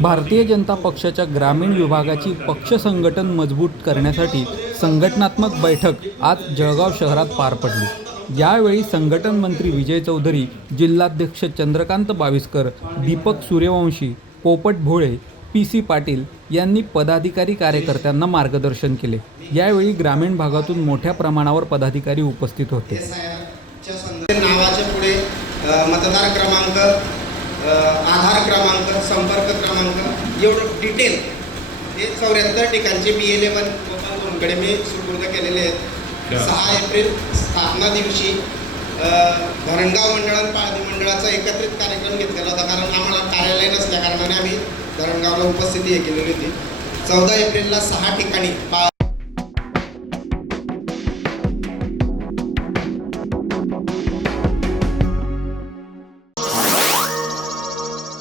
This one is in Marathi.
भारतीय जनता पक्षाच्या ग्रामीण विभागाची पक्ष संघटन मजबूत करण्यासाठी संघटनात्मक बैठक आज जळगाव शहरात पार पडली। यावेळी संघटन मंत्री विजय चौधरी, जिल्हाध्यक्ष चंद्रकांत बाविस्कर, दीपक सूर्यवंशी, पोपट भोळे, पी.सी. पाटील यांनी पदाधिकारी कार्यकर्त्यांना मार्गदर्शन केले। यावेळी ग्रामीण भागातून मोठ्या प्रमाणावर पदाधिकारी उपस्थित होते। नावाच्या पुढे मतदार क्रमांक, आधार क्रमांक, संपर्क क्रमांक एवढं डिटेल हे 74 ठिकाणचे BL1 गोपालकडे मी सुपूर्द केलेले आहेत। 6 एप्रिल स्थापना दिवशी धरणगाव मंडळ आणि पाळधी मंडळाचा एकत्रित कार्यक्रम घेतलेला होता, कारण आम्हाला कार्यालय नसल्या कारणाने आम्ही धरणगावला उपस्थिती केलेली होती। 14 एप्रिलला 6 ठिकाणी